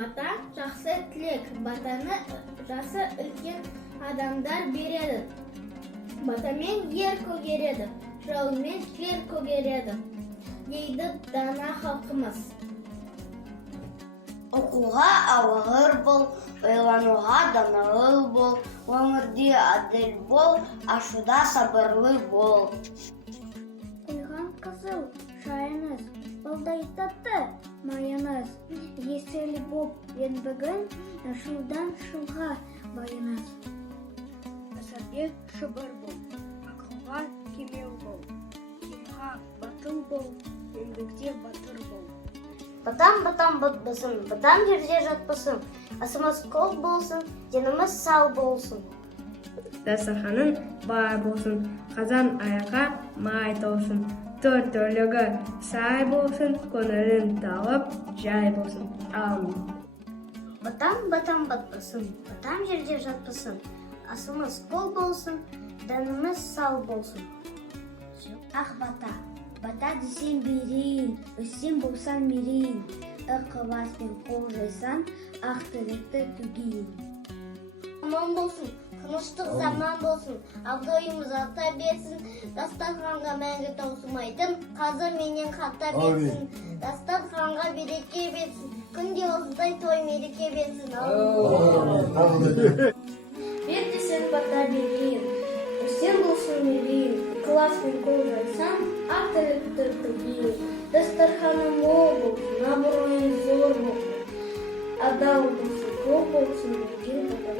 Бата жақсы тілек, батаны жасы үлкен адамдар береді. Батамен ер көгереді, жаумен жер көгереді, дейді дана халқымыз. Оқуға алғыр бол, ойлануға даналы бол, өмірде әділ бол, ашуда сабырлы бол. Құйған қызыл шайыңыз, балдай татты майыңыз, есел боп ендігін шудан шуға байыңыз. Әсерге шыбыр бол, ақылға кемел бол, кемға батыл бол, еңбекте батыр бол. Батам батпасын, батам жерде жатпасын, асымыз кол болсын, деніміз сау болсын. Дастарханың бай болсын, қазан аяққа май толсын, төрт түрлігі сай болсын, көңілің тауып жай болсын. Аумин. Батам батпасын, батам жерде жатпасын, асымыз кол болсын, деніміз сау болсын. Ақ бата десен берейін, өссен болсан мерейін, ықыласпен қол жайсан, ақ тілекті түгейін. Аман болсын, тыныштық заман болсын, абыройымыз арта берсін, дастарханға мәңгі таусылмайтын, қазы менен хата берсін, дастарханға береке берсін, күнде осындай той мереке берсін. Бер десең бата берейін, өссен болсын мерейін, ықыласпен қол жайсан, ақ тілекті түгейін. Дастарханым мол болсын, абыройым зор болсын, адал болсын, кол болсын, деген батам